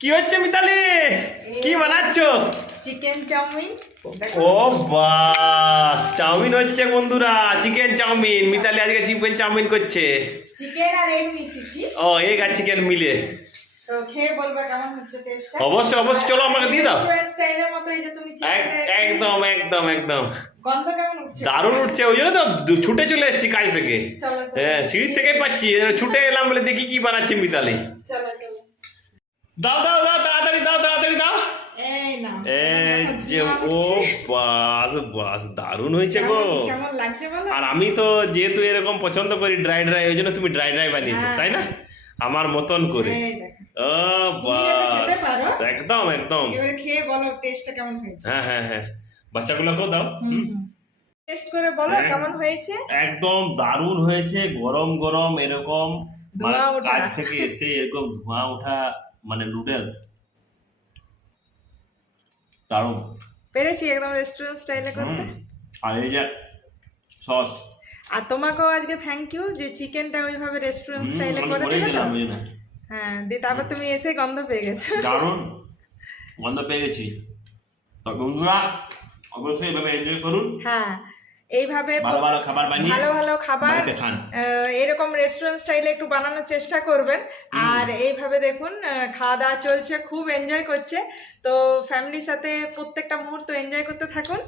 কি হচ্ছে মিতালি? কি বানাচ্ছো? Chicken chow mein. ও বাস, চাউমিন হচ্ছে বন্ধুরা, চিকেন চাউমিন। মিতালি আজকে চিকেন চাউমিন করছে। চিকেন আর এগ মিশিয়েছি। ও, এগ আর চিকেন মিলে। তো খেয়ে বলবে কেমন হচ্ছে টেস্টটা। অবশ্যই অবশ্যই, চলো আমাকে দিয়ে দাও। রেস্টুরেন্ট স্টাইলের মতো এই যে তুমি চিকেনটা একদম একদম একদম গন্ধ কেমন উঠছে? দারুণ উঠছে, ওই জন্য তো ছুটে চলে এসেছি কাজ থেকে। চলো চলো। হ্যাঁ, সিঁড়ি থেকেই পাচ্ছি, ছুটে এলাম বলে দেখি কি বানাচ্ছি মিতালি। চলো চলো। দাও দাও দাও, তাড়াতাড়ি দাও, তাড়াতাড়ি দাও। এই না। এই যে, ও বাস বাস, দারুণ হয়েছে গো। কেমন লাগছে বলো? আর আমি তো যেহেতু এরকম পছন্দ করি ড্রাই ড্রাই, ওই জন্য তুমি ড্রাই ড্রাই বানিয়েছো, তাই না? আমার মতন করে। এই দেখো। ও বাস, একদম একদম। এবারে খেয়ে বলো টেস্টটা কেমন হয়েছে। হ্যাঁ হ্যাঁ হ্যাঁ, বাচ্চাগুলোকেও দাও। টেস্ট করে বলো কেমন হয়েছে। একদম দারুণ হয়েছে, গরম গরম এরকম, ধোঁয়া ওঠা। কাজ থেকে এসে এরকম ধোঁয়া ওঠা, মানে নুডলস দারুণ। পেরেছি একদম রেস্টুরেন্ট স্টাইলে করতে। আর এই যে সস, আর তোমাকেও আজকে থ্যাংক ইউ যে চিকেনটা ওইভাবে রেস্টুরেন্ট স্টাইলে করে দিলে। দিলাম ওই না, হ্যাঁ, দিয়ে তারপর তুমি এসে গন্ধ পেয়ে গেছো। দারুণ গন্ধ পেয়ে গেছি। তো বন্ধুরা অবশ্যই এভাবে এনজয় করুন। হ্যাঁ, এইভাবে ভালো ভালো খাবার বানিয়ে ভালো ভালো খাবার বাড়িতে খান। এরকম রেস্টুরেন্ট স্টাইলে একটু বানানোর চেষ্টা করবেন। আর এইভাবে দেখুন খাওয়া দাওয়া চলছে, খুব এনজয় করছে। তো ফ্যামিলির সাথে প্রত্যেকটা মুহূর্ত এনজয় করতে থাকুন।